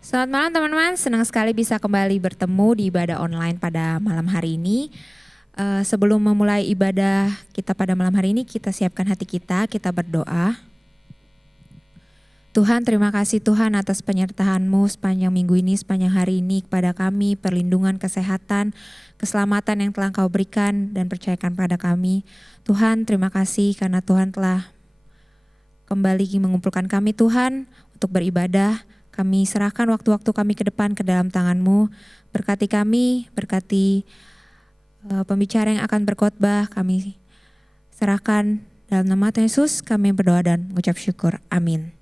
Selamat malam teman-teman, senang sekali bisa kembali bertemu di ibadah online pada malam hari ini. Sebelum memulai ibadah kita pada malam hari ini, kita siapkan hati kita berdoa. Tuhan, terima kasih Tuhan atas penyertaan-Mu sepanjang minggu ini, sepanjang hari ini kepada kami, perlindungan, kesehatan, keselamatan yang telah Engkau berikan dan percayakan pada kami. Tuhan, terima kasih karena Tuhan telah kembali mengumpulkan kami Tuhan untuk beribadah. Kami serahkan waktu-waktu kami ke depan ke dalam tangan-Mu. Berkati kami, berkati pembicara yang akan berkhotbah. Kami serahkan dalam nama Tuhan Yesus, kami berdoa dan mengucap syukur. Amin.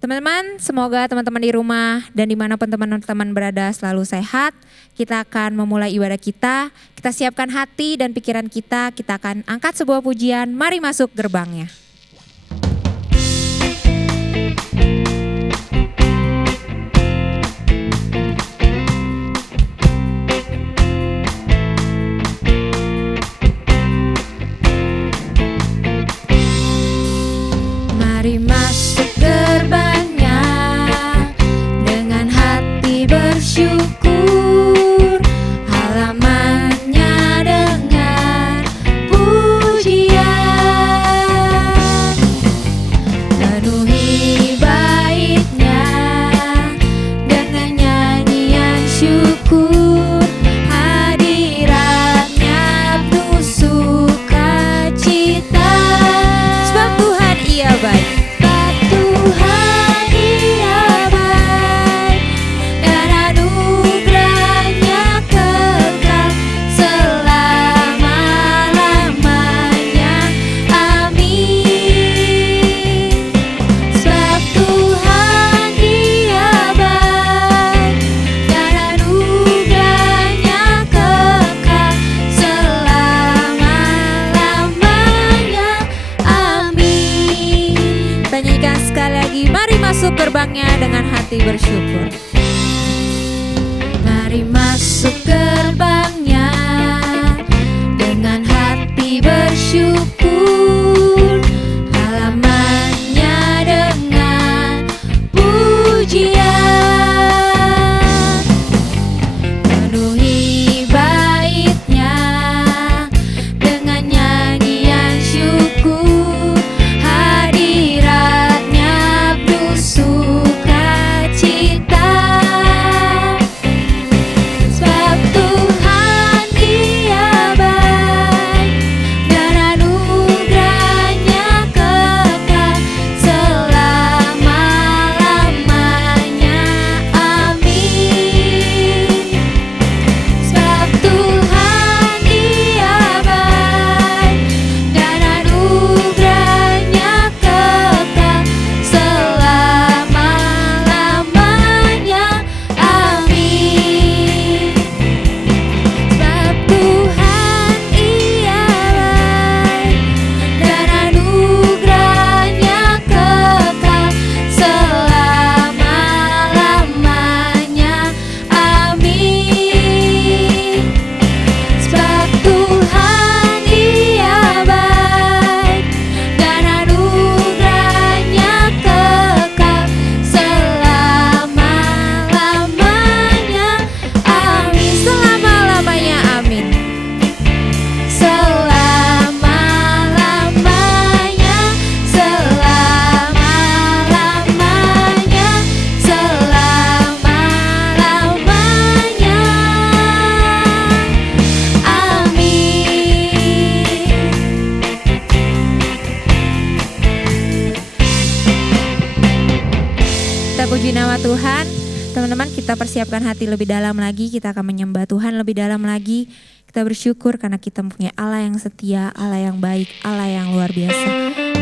Teman-teman, semoga teman-teman di rumah dan dimanapun teman-teman berada selalu sehat. Kita akan memulai ibadah kita. Kita siapkan hati dan pikiran kita. Kita akan angkat sebuah pujian. Mari masuk gerbangnya. Mari masuk gerbangnya dengan hati bersyukur, halamannya dengan pujian, penuhi baitnya dengan nyanyian syukur, hadiratnya penuh sukacita, sebab Tuhan ia baik. Masuk gerbangnya dengan hati bersyukur. Mari masuk gerbangnya dengan hati bersyukur, halamannya dengan pujian, penuhi baitnya dengan nyanyian syukur, hadiratnya sukacita, sebab Tuhan ia baik dan anugerahnya kekal selama-lamanya. Amin. Sebab Tuhan ia baik dan anugerahnya kekal selama-lamanya. Amin. Sebab Tuhan ia baik dan anugerahnya kekal selama-lamanya. Amin. Sebab Tuhan ia baik dan anugerahnya kekal selama-lamanya. Amin. Selama-lamanya. Amin. Selama-lamanya. Selama-lamanya. Selama-lamanya. Amin. Kita puji nama Tuhan. Teman-teman, kita persiapkan hati lebih dalam lagi. Kita akan menyembah Tuhan lebih dalam lagi. Kita bersyukur karena kita mempunyai Allah yang setia, Allah yang baik, Allah yang luar biasa.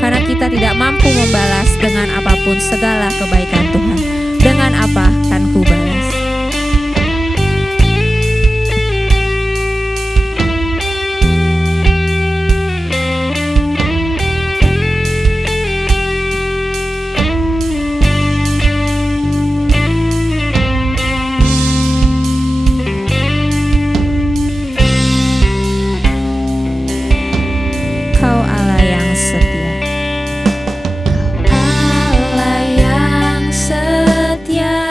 Karena kita tidak mampu membalas dengan apapun segala kebaikan Tuhan. Dengan apa akan ku balas? Kau Allah yang setia. Kau Allah yang setia.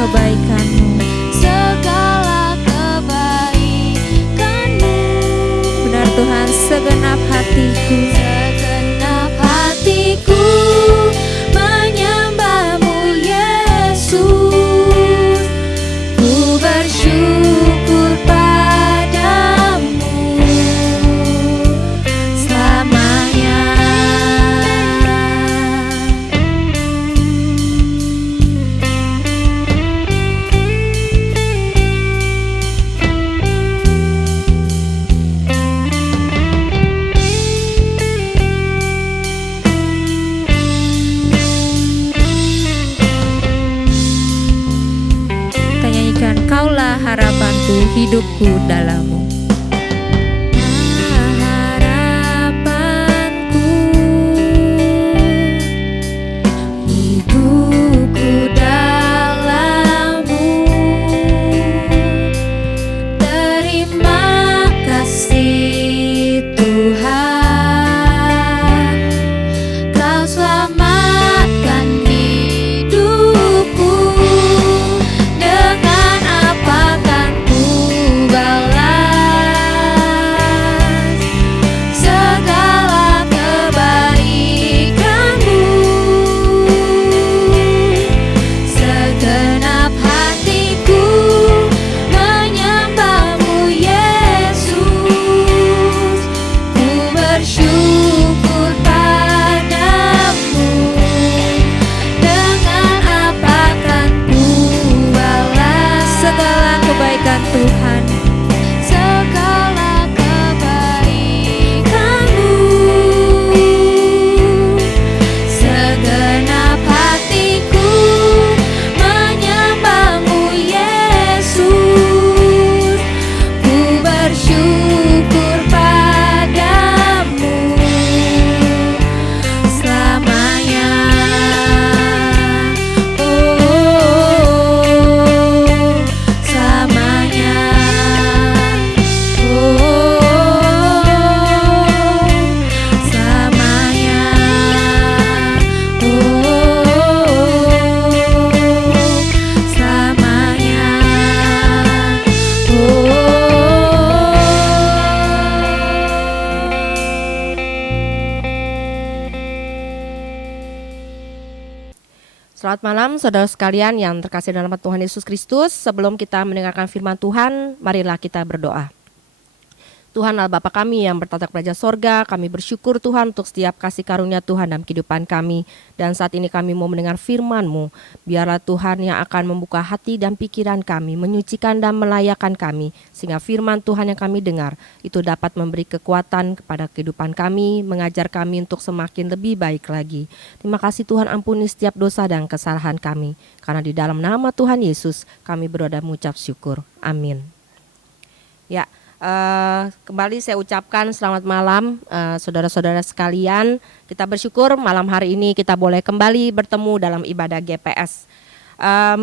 kebaikan-Mu. segala kebaikan-Mu. Benar Tuhan, segenap hatiku, Segenap hatiku menyembah-Mu Yesus. Ku bersyukur padamu selamanya. kita nyanyikan Kaulah harapanku, hidupku dalam-Mu. Harapanku, hidupku dalam-Mu. Terima kasih Tuhan, Kau selamatkan hidupku. Dengan apa kan ku balas segala kebaikan-Mu. Segenap hatiku menyembah-Mu Yesus. Ku bersyukur padamu. Dengan apa kan ku balas Segala kebaikan Tuhan, segala kebaikan-Mu. Segenap hatiku menyembah-Mu Yesus. Ku bersyukur padamu selamanya. Selamanya. Selamanya. Selamanya. Selamat malam saudara sekalian yang terkasih dalam nama Tuhan Yesus Kristus. Sebelum kita mendengarkan firman Tuhan, marilah kita berdoa. Tuhan Allah Bapa kami yang bertata di kerajaan sorga, kami bersyukur Tuhan untuk setiap kasih karunia Tuhan dalam kehidupan kami. Dan saat ini kami mau mendengar firman-Mu. Biarlah Tuhan yang akan membuka hati dan pikiran kami, menyucikan dan melayakan kami. Sehingga firman Tuhan yang kami dengar itu dapat memberi kekuatan kepada kehidupan kami, mengajar kami untuk semakin lebih baik lagi. Terima kasih Tuhan, ampuni setiap dosa dan kesalahan kami. Karena di dalam nama Tuhan Yesus kami berdoa dan mengucap syukur. Amin. Ya. Kembali saya ucapkan selamat malam saudara-saudara sekalian. Kita bersyukur malam hari ini kita boleh kembali bertemu dalam ibadah GPS.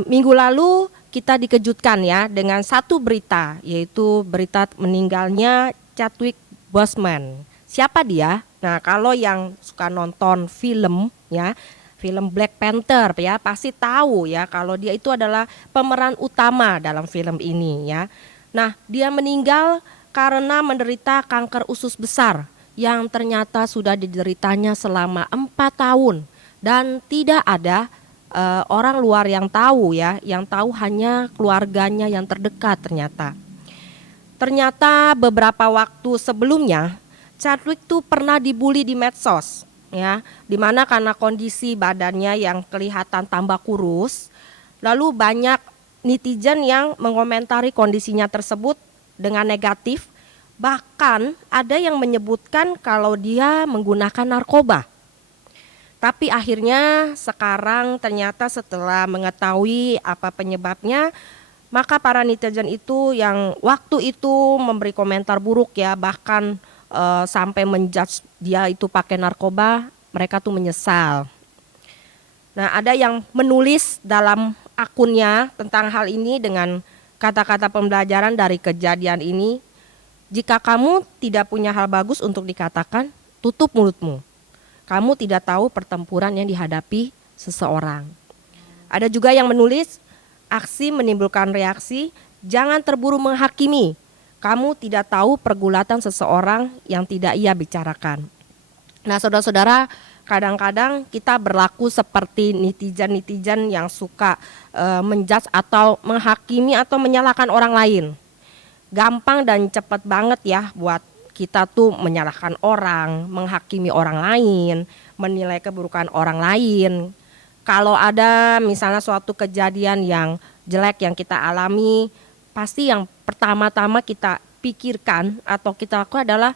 Minggu lalu kita dikejutkan ya dengan satu berita, yaitu berita meninggalnya Chadwick Boseman. Siapa dia? Nah, kalau yang suka nonton film ya, film Black Panther ya, pasti tahu ya kalau dia itu adalah pemeran utama dalam film ini ya. Nah, dia meninggal karena menderita kanker usus besar yang ternyata sudah dideritanya selama 4 tahun dan tidak ada orang luar yang tahu ya, yang tahu hanya keluarganya yang terdekat ternyata. Ternyata beberapa waktu sebelumnya Chadwick tuh pernah dibully di medsos ya, dimana karena kondisi badannya yang kelihatan tambah kurus, lalu banyak netizen yang mengomentari kondisinya tersebut dengan negatif, bahkan ada yang menyebutkan kalau dia menggunakan narkoba. Tapi akhirnya sekarang ternyata setelah mengetahui apa penyebabnya, maka para netizen itu yang waktu itu memberi komentar buruk ya, bahkan sampai menjudge dia itu pakai narkoba, mereka tuh menyesal. Nah, ada yang menulis dalam akunnya tentang hal ini dengan kata-kata pembelajaran dari kejadian ini. Jika kamu tidak punya hal bagus untuk dikatakan, tutup mulutmu. Kamu tidak tahu pertempuran yang dihadapi seseorang. Ada juga yang menulis, Aksi menimbulkan reaksi, jangan terburu menghakimi. Kamu tidak tahu pergulatan seseorang yang tidak ia bicarakan. Nah, saudara-saudara, kadang-kadang kita berlaku seperti netizen yang suka menjudge atau menghakimi atau menyalahkan orang lain. Gampang dan cepat banget ya buat kita tuh menyalahkan orang, menghakimi orang lain, menilai keburukan orang lain. Kalau ada misalnya suatu kejadian yang jelek yang kita alami, pasti yang pertama-tama kita pikirkan atau kita lakukan adalah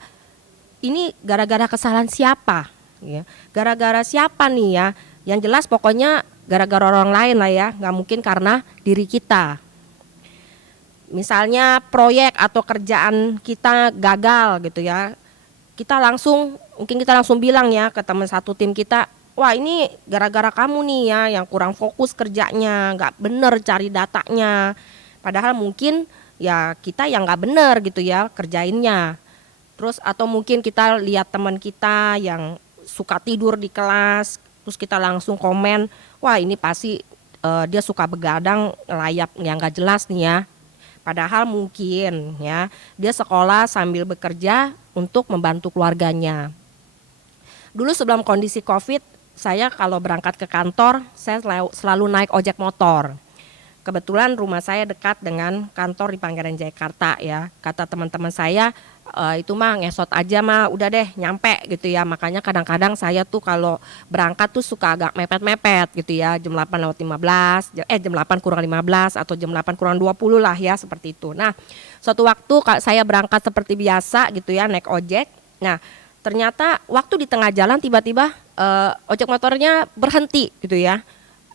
ini gara-gara kesalahan siapa? Ya, gara-gara siapa nih ya? Yang jelas pokoknya gara-gara orang lain lah ya, nggak mungkin karena diri kita. Misalnya proyek atau kerjaan kita gagal gitu ya, mungkin kita langsung bilang ya ke teman satu tim kita, wah ini gara-gara kamu nih ya yang kurang fokus kerjanya, nggak bener cari datanya. Padahal mungkin ya kita yang nggak bener gitu ya kerjainnya. Terus atau mungkin kita lihat teman kita yang suka tidur di kelas, terus kita langsung komen, wah ini pasti dia suka begadang, layap yang nggak jelas nih ya. Padahal mungkin ya dia sekolah sambil bekerja untuk membantu keluarganya. Dulu sebelum kondisi COVID, saya kalau berangkat ke kantor, saya selalu naik ojek motor. Kebetulan rumah saya dekat dengan kantor di Pangeran Jayakarta ya. Kata teman-teman saya, itu mah ngesot aja mah udah deh nyampe gitu ya. Makanya kadang-kadang saya tuh kalau berangkat tuh suka agak mepet-mepet gitu ya. Jam 8:15, jam 8 kurang 15 atau jam 8 kurang 20 lah ya seperti itu. Nah, suatu waktu saya berangkat seperti biasa gitu ya naik ojek. Nah, ternyata waktu di tengah jalan tiba-tiba ojek motornya berhenti gitu ya.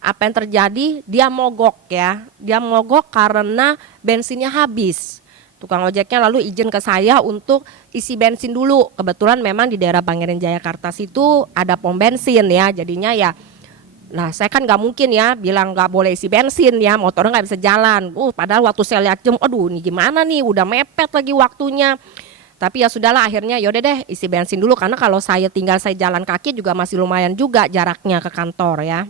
Apa yang terjadi? Dia mogok ya. Dia mogok karena bensinnya habis. Tukang ojeknya lalu izin ke saya untuk isi bensin dulu. Kebetulan memang di daerah Pangeran Jayakarta situ ada pom bensin ya. Jadinya ya, nah saya kan nggak mungkin ya bilang nggak boleh isi bensin ya. Motornya nggak bisa jalan. Padahal waktu saya lihat jam, aduh ini gimana nih? Udah mepet lagi waktunya. Tapi ya sudahlah akhirnya yaudah deh isi bensin dulu. Karena kalau saya jalan kaki juga masih lumayan juga jaraknya ke kantor ya.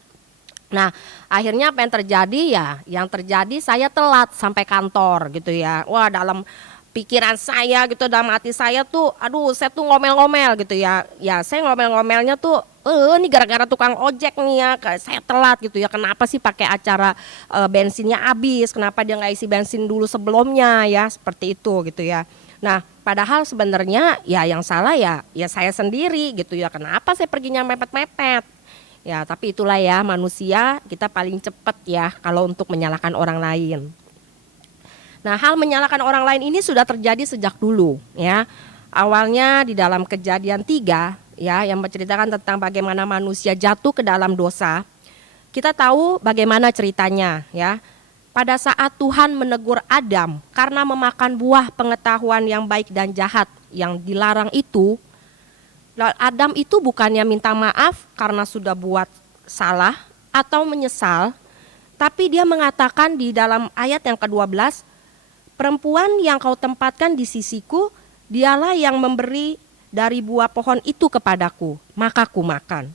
Nah akhirnya apa yang terjadi ya, yang terjadi saya telat sampai kantor gitu ya. Wah dalam pikiran saya gitu, dalam hati saya tuh, aduh saya tuh ngomel-ngomel gitu ya. Ya saya ngomel-ngomelnya tuh, ini gara-gara tukang ojek nih ya, saya telat gitu ya. Kenapa sih pakai acara bensinnya habis, kenapa dia nggak isi bensin dulu sebelumnya ya, seperti itu gitu ya. Nah padahal sebenarnya ya yang salah ya saya sendiri gitu ya. Kenapa saya perginya mepet-mepet? Ya tapi itulah ya manusia, kita paling cepat ya kalau untuk menyalahkan orang lain. Nah hal menyalahkan orang lain ini sudah terjadi sejak dulu ya. Awalnya di dalam Kejadian 3 ya yang menceritakan tentang bagaimana manusia jatuh ke dalam dosa. Kita tahu bagaimana ceritanya ya. Pada saat Tuhan menegur Adam karena memakan buah pengetahuan yang baik dan jahat yang dilarang itu, Adam itu bukannya minta maaf karena sudah buat salah atau menyesal, tapi dia mengatakan di dalam ayat yang ke-12, perempuan yang kau tempatkan di sisiku, dialah yang memberi dari buah pohon itu kepadaku, maka ku makan.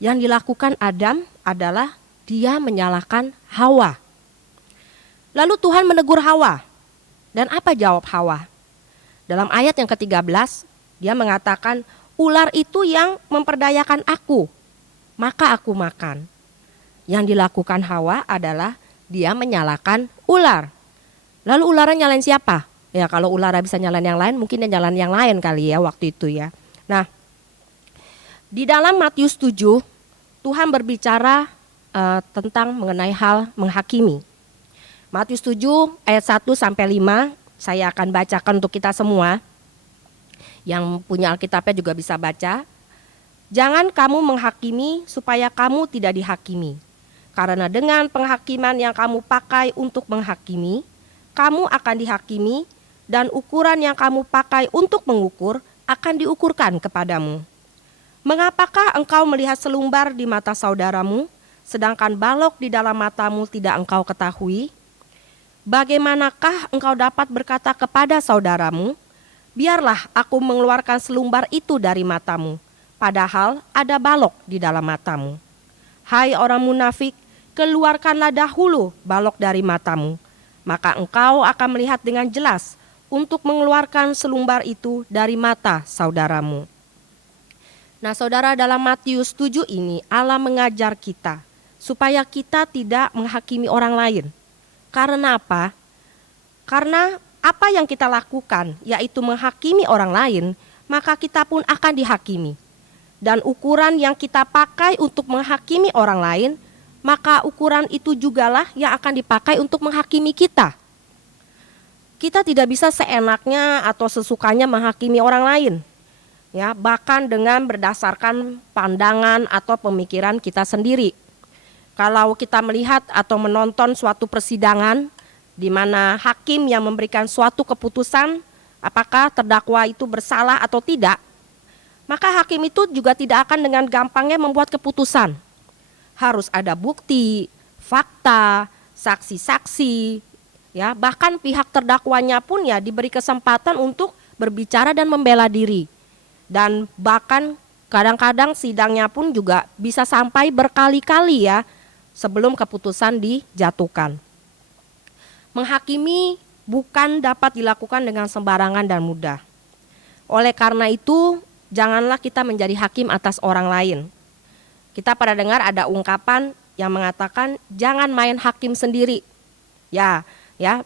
Yang dilakukan Adam adalah dia menyalahkan Hawa. Lalu Tuhan menegur Hawa. Dan apa jawab Hawa? Dalam ayat yang ke-13, dia mengatakan, ular itu yang memperdayakan aku, maka aku makan. Yang dilakukan Hawa adalah dia menyalahkan ular. Lalu ularnya nyalain siapa? Ya kalau ular bisa nyalain yang lain, mungkin dia nyalain yang lain kali ya waktu itu ya. Nah, di dalam Matius 7, Tuhan berbicara tentang mengenai hal menghakimi. Matius 7 ayat 1 sampai 5, saya akan bacakan untuk kita semua. Yang punya Alkitabnya juga bisa baca. Jangan kamu menghakimi supaya kamu tidak dihakimi. Karena dengan penghakiman yang kamu pakai untuk menghakimi, kamu akan dihakimi, dan ukuran yang kamu pakai untuk mengukur akan diukurkan kepadamu. Mengapakah engkau melihat selumbar di mata saudaramu, sedangkan balok di dalam matamu tidak engkau ketahui? Bagaimanakah engkau dapat berkata kepada saudaramu, biarlah aku mengeluarkan selumbar itu dari matamu, padahal ada balok di dalam matamu. Hai orang munafik, keluarkanlah dahulu balok dari matamu, maka engkau akan melihat dengan jelas untuk mengeluarkan selumbar itu dari mata saudaramu. Nah saudara, dalam Matius 7 ini Allah mengajar kita supaya kita tidak menghakimi orang lain. Karena apa? Karena apa yang kita lakukan yaitu menghakimi orang lain, maka kita pun akan dihakimi. Dan ukuran yang kita pakai untuk menghakimi orang lain, maka ukuran itu jugalah yang akan dipakai untuk menghakimi kita. Kita tidak bisa seenaknya atau sesukanya menghakimi orang lain. Ya, bahkan dengan berdasarkan pandangan atau pemikiran kita sendiri. Kalau kita melihat atau menonton suatu persidangan di mana hakim yang memberikan suatu keputusan apakah terdakwa itu bersalah atau tidak, maka hakim itu juga tidak akan dengan gampangnya membuat keputusan. Harus ada bukti, fakta, saksi-saksi, ya, bahkan pihak terdakwanya pun ya diberi kesempatan untuk berbicara dan membela diri. Dan bahkan kadang-kadang sidangnya pun juga bisa sampai berkali-kali ya sebelum keputusan dijatuhkan. Menghakimi bukan dapat dilakukan dengan sembarangan dan mudah. Oleh karena itu, janganlah kita menjadi hakim atas orang lain. Kita pada dengar ada ungkapan yang mengatakan jangan main hakim sendiri. Ya,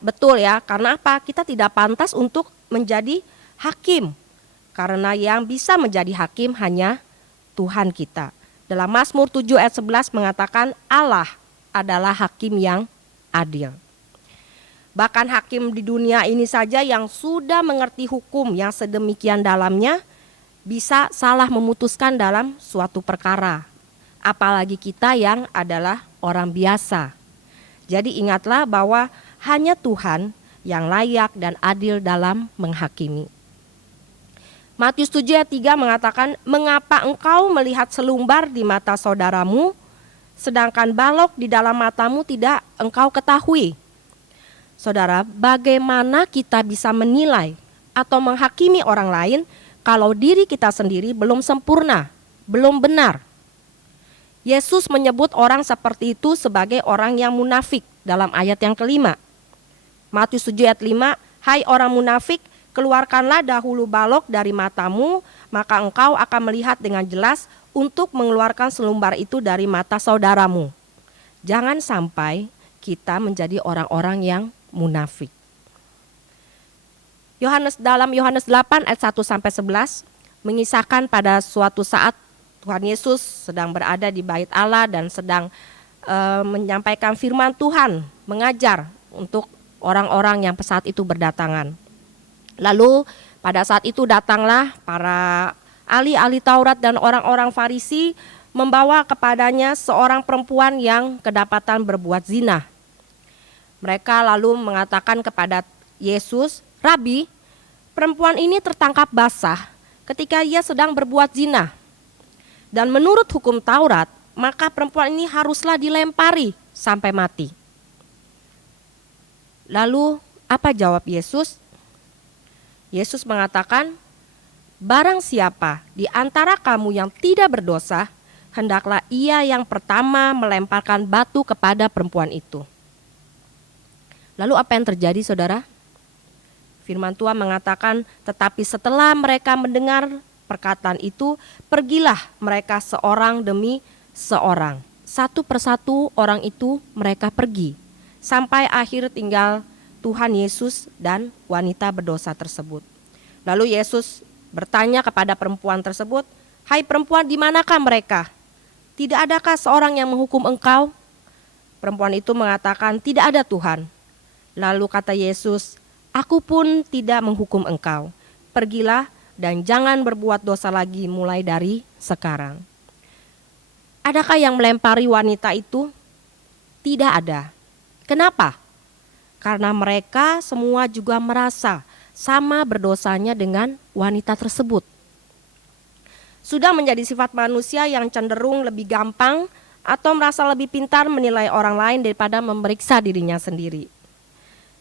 betul ya. Karena apa? Kita tidak pantas untuk menjadi hakim. Karena yang bisa menjadi hakim hanya Tuhan kita. Dalam Mazmur 7 ayat 11 mengatakan Allah adalah hakim yang adil. Bahkan hakim di dunia ini saja yang sudah mengerti hukum yang sedemikian dalamnya bisa salah memutuskan dalam suatu perkara. Apalagi kita yang adalah orang biasa. Jadi ingatlah bahwa hanya Tuhan yang layak dan adil dalam menghakimi. Matius 7 ayat 3 mengatakan, mengapa engkau melihat selumbar di mata saudaramu, sedangkan balok di dalam matamu tidak engkau ketahui? Saudara, bagaimana kita bisa menilai atau menghakimi orang lain kalau diri kita sendiri belum sempurna, belum benar? Yesus menyebut orang seperti itu sebagai orang yang munafik dalam ayat yang kelima. Matius 7 ayat 5, hai orang munafik, keluarkanlah dahulu balok dari matamu, maka engkau akan melihat dengan jelas untuk mengeluarkan selumbar itu dari mata saudaramu. Jangan sampai kita menjadi orang-orang yang munafik. Dalam Yohanes 8 ayat 1 sampai 11 mengisahkan pada suatu saat Tuhan Yesus sedang berada di bait Allah dan sedang menyampaikan firman Tuhan, mengajar untuk orang-orang yang saat itu berdatangan. Lalu pada saat itu datanglah para ahli-ahli Taurat dan orang-orang Farisi membawa kepadanya seorang perempuan yang kedapatan berbuat zina. Mereka lalu mengatakan kepada Yesus, Rabi, perempuan ini tertangkap basah ketika ia sedang berbuat zina. Dan menurut hukum Taurat, maka perempuan ini haruslah dilempari sampai mati. Lalu apa jawab Yesus? Yesus mengatakan, barang siapa di antara kamu yang tidak berdosa, hendaklah ia yang pertama melemparkan batu kepada perempuan itu. Lalu apa yang terjadi, saudara? Firman Tuhan mengatakan, tetapi setelah mereka mendengar perkataan itu, pergilah mereka seorang demi seorang. Satu persatu orang itu mereka pergi. Sampai akhir tinggal Tuhan Yesus dan wanita berdosa tersebut. Lalu Yesus bertanya kepada perempuan tersebut, hai perempuan, di manakah mereka? Tidak adakah seorang yang menghukum engkau? Perempuan itu mengatakan, tidak ada Tuhan. Lalu kata Yesus, aku pun tidak menghukum engkau. Pergilah dan jangan berbuat dosa lagi mulai dari sekarang. Adakah yang melempari wanita itu? Tidak ada. Kenapa? Karena mereka semua juga merasa sama berdosanya dengan wanita tersebut. Sudah menjadi sifat manusia yang cenderung lebih gampang atau merasa lebih pintar menilai orang lain daripada memeriksa dirinya sendiri.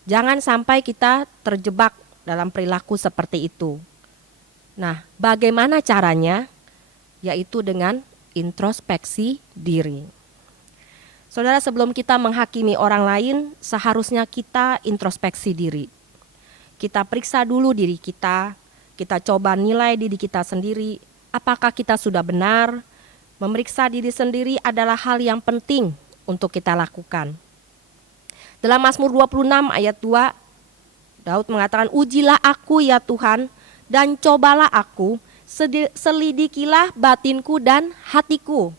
Jangan sampai kita terjebak dalam perilaku seperti itu. Nah, bagaimana caranya? Yaitu dengan introspeksi diri. Saudara, sebelum kita menghakimi orang lain, seharusnya kita introspeksi diri. Kita periksa dulu diri kita coba nilai diri kita sendiri, apakah kita sudah benar. Memeriksa diri sendiri adalah hal yang penting untuk kita lakukan. Dalam Mazmur 26 ayat 2, Daud mengatakan, "Ujilah aku ya Tuhan, dan cobalah aku, selidikilah batinku dan hatiku."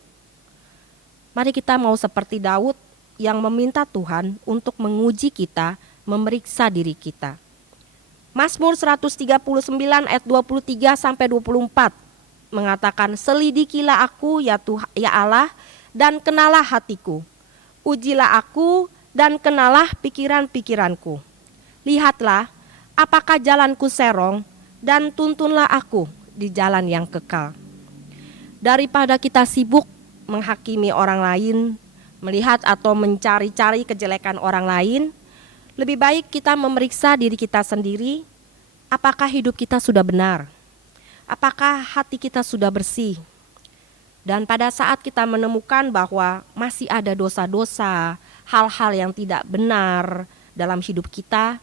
Mari kita mau seperti Daud yang meminta Tuhan untuk menguji kita, memeriksa diri kita. Mazmur 139 ayat 23 sampai 24 mengatakan, "Selidikilah aku ya Tuhan, ya Allah, dan kenalah hatiku. Ujilah aku dan kenalah pikiran-pikiranku. Lihatlah apakah jalanku serong, dan tuntunlah aku di jalan yang kekal." Daripada kita sibuk menghakimi orang lain, melihat atau mencari-cari kejelekan orang lain, lebih baik kita memeriksa diri kita sendiri, apakah hidup kita sudah benar, apakah hati kita sudah bersih. Dan pada saat kita menemukan bahwa masih ada dosa-dosa, hal-hal yang tidak benar dalam hidup kita,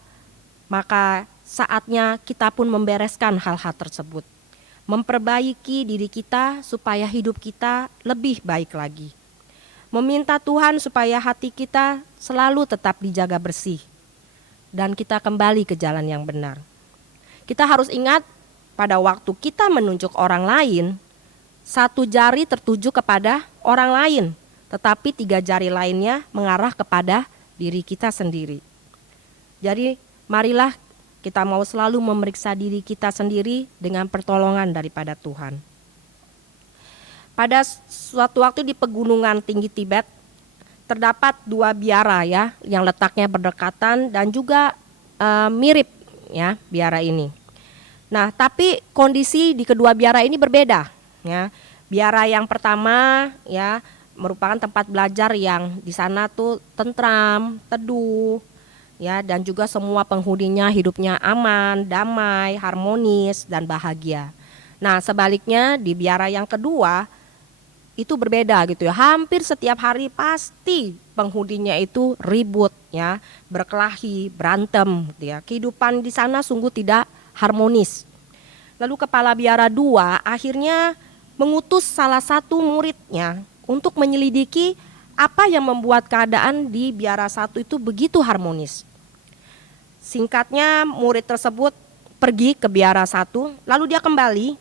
maka saatnya kita pun membereskan hal-hal tersebut. Memperbaiki diri kita supaya hidup kita lebih baik lagi. Meminta Tuhan supaya hati kita selalu tetap dijaga bersih. Dan kita kembali ke jalan yang benar. Kita harus ingat pada waktu kita menunjuk orang lain, satu jari tertuju kepada orang lain, tetapi 3 jari lainnya mengarah kepada diri kita sendiri. Jadi marilah kita mau selalu memeriksa diri kita sendiri dengan pertolongan daripada Tuhan. Pada suatu waktu di pegunungan tinggi Tibet, terdapat 2 biara ya, yang letaknya berdekatan dan juga mirip ya biara ini. Nah, tapi kondisi di kedua biara ini berbeda ya. Biara yang pertama ya merupakan tempat belajar yang di sana tuh tentram, teduh ya, dan juga semua penghuninya hidupnya aman, damai, harmonis, dan bahagia. Nah, sebaliknya di biara yang kedua itu berbeda gitu ya. Hampir setiap hari pasti penghuninya itu ribut ya, berkelahi, berantem gitu ya. Kehidupan di sana sungguh tidak harmonis. Lalu kepala biara 2 akhirnya mengutus salah satu muridnya untuk menyelidiki apa yang membuat keadaan di biara 1 itu begitu harmonis. Singkatnya, murid tersebut pergi ke biara 1, lalu dia kembali,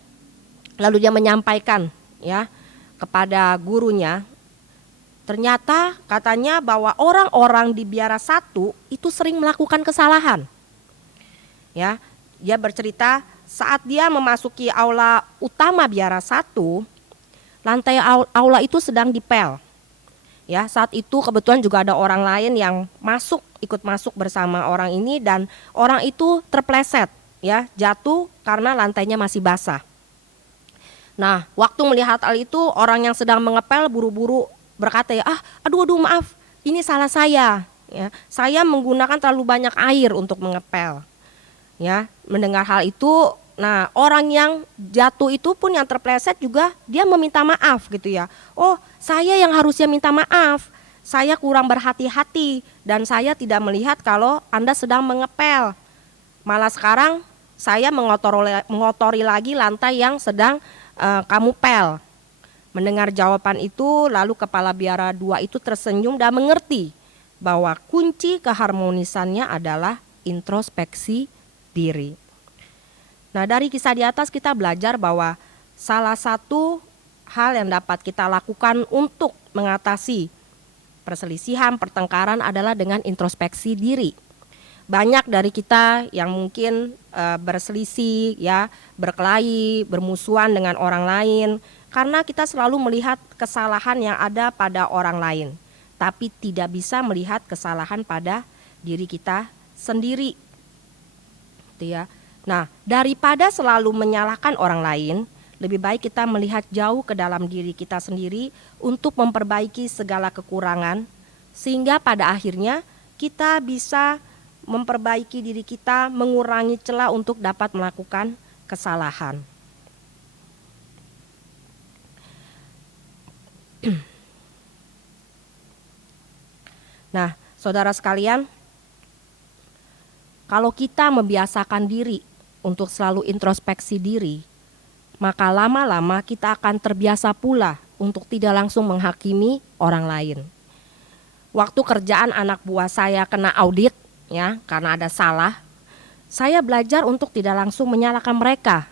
lalu dia menyampaikan ya kepada gurunya. Ternyata katanya bahwa orang-orang di biara 1 itu sering melakukan kesalahan. Ya, dia bercerita saat dia memasuki aula utama biara 1, lantai aula itu sedang dipel. Ya, saat itu kebetulan juga ada orang lain yang ikut masuk bersama orang ini, dan orang itu terpleset ya, jatuh karena lantainya masih basah. Nah, waktu melihat hal itu, orang yang sedang mengepel buru-buru berkata ya, aduh maaf, ini salah saya ya. Saya menggunakan terlalu banyak air untuk mengepel. Ya, mendengar hal itu, nah orang yang jatuh itu pun yang terpleset juga dia meminta maaf gitu ya. Oh, saya yang harusnya minta maaf. Saya kurang berhati-hati dan saya tidak melihat kalau Anda sedang mengepel. Malah sekarang saya mengotori lagi lantai yang sedang kamu pel. Mendengar jawaban itu, lalu kepala biara 2 itu tersenyum dan mengerti bahwa kunci keharmonisannya adalah introspeksi diri. Nah, dari kisah di atas kita belajar bahwa salah satu hal yang dapat kita lakukan untuk mengatasi perselisihan, pertengkaran adalah dengan introspeksi diri. Banyak dari kita yang mungkin berselisih ya, berkelahi, bermusuhan dengan orang lain karena kita selalu melihat kesalahan yang ada pada orang lain, tapi tidak bisa melihat kesalahan pada diri kita sendiri. Ya. Nah, daripada selalu menyalahkan orang lain, lebih baik kita melihat jauh ke dalam diri kita sendiri untuk memperbaiki segala kekurangan, sehingga pada akhirnya kita bisa memperbaiki diri kita, mengurangi celah untuk dapat melakukan kesalahan. Nah, saudara sekalian, kalau kita membiasakan diri untuk selalu introspeksi diri, maka lama-lama kita akan terbiasa pula untuk tidak langsung menghakimi orang lain. Waktu kerjaan anak buah saya kena audit, ya, karena ada salah, saya belajar untuk tidak langsung menyalahkan mereka.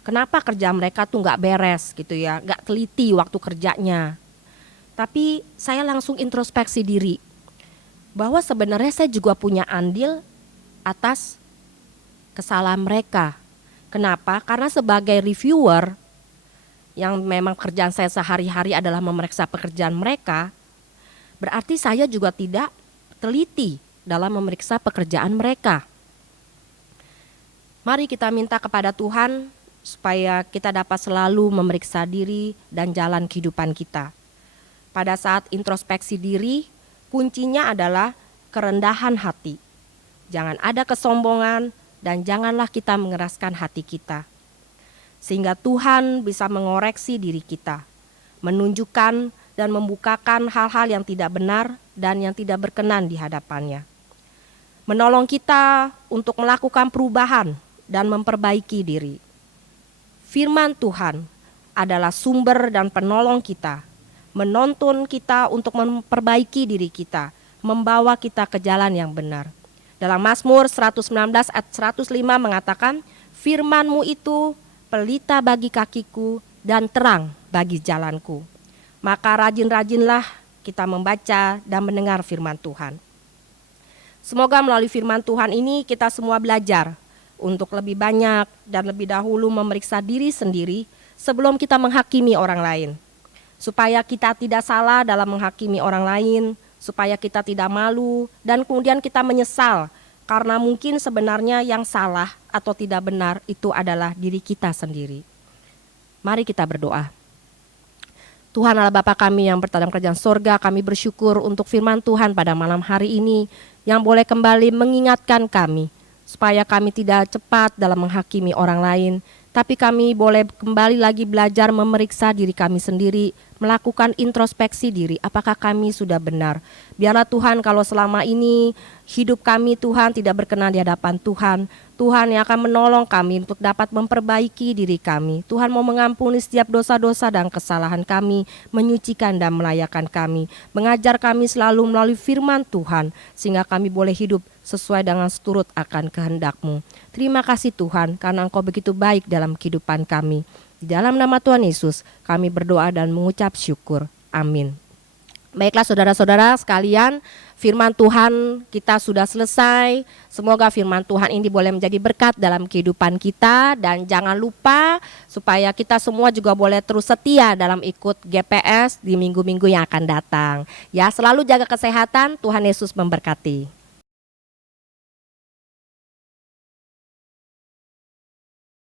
Kenapa kerja mereka tuh nggak beres gitu ya, nggak teliti waktu kerjanya. Tapi saya langsung introspeksi diri bahwa sebenarnya saya juga punya andil atas kesalahan mereka. Kenapa? Karena sebagai reviewer yang memang kerjaan saya sehari-hari adalah memeriksa pekerjaan mereka, berarti saya juga tidak teliti dalam memeriksa pekerjaan mereka. Mari kita minta kepada Tuhan supaya kita dapat selalu memeriksa diri dan jalan kehidupan kita. Pada saat introspeksi diri, kuncinya adalah kerendahan hati. Jangan ada kesombongan dan janganlah kita mengeraskan hati kita. Sehingga Tuhan bisa mengoreksi diri kita, menunjukkan dan membukakan hal-hal yang tidak benar dan yang tidak berkenan di hadapannya. Menolong kita untuk melakukan perubahan dan memperbaiki diri. Firman Tuhan adalah sumber dan penolong kita, menuntun kita untuk memperbaiki diri kita, membawa kita ke jalan yang benar. Dalam Mazmur 119 ayat 105 mengatakan, firman-Mu itu pelita bagi kakiku dan terang bagi jalanku. Maka rajin-rajinlah kita membaca dan mendengar firman Tuhan. Semoga melalui firman Tuhan ini kita semua belajar untuk lebih banyak dan lebih dahulu memeriksa diri sendiri sebelum kita menghakimi orang lain. Supaya kita tidak salah dalam menghakimi orang lain, supaya kita tidak malu dan kemudian kita menyesal karena mungkin sebenarnya yang salah atau tidak benar itu adalah diri kita sendiri. Mari kita berdoa. Tuhan Allah Bapa kami yang berada dalam kerajaan sorga, kami bersyukur untuk firman Tuhan pada malam hari ini yang boleh kembali mengingatkan kami supaya kami tidak cepat dalam menghakimi orang lain, tapi kami boleh kembali lagi belajar memeriksa diri kami sendiri, melakukan introspeksi diri, apakah kami sudah benar. Biarlah Tuhan kalau selama ini hidup kami Tuhan tidak berkenan di hadapan Tuhan, Tuhan yang akan menolong kami untuk dapat memperbaiki diri kami. Tuhan mau mengampuni setiap dosa-dosa dan kesalahan kami, menyucikan dan melayakan kami, mengajar kami selalu melalui firman Tuhan, sehingga kami boleh hidup sesuai dengan seturut akan kehendak-Mu. Terima kasih Tuhan, karena Engkau begitu baik dalam kehidupan kami. Di dalam nama Tuhan Yesus, kami berdoa dan mengucap syukur. Amin. Baiklah saudara-saudara sekalian, firman Tuhan kita sudah selesai. Semoga firman Tuhan ini boleh menjadi berkat dalam kehidupan kita. Dan jangan lupa supaya kita semua juga boleh terus setia dalam ikut GPS di minggu-minggu yang akan datang. Ya, selalu jaga kesehatan, Tuhan Yesus memberkati.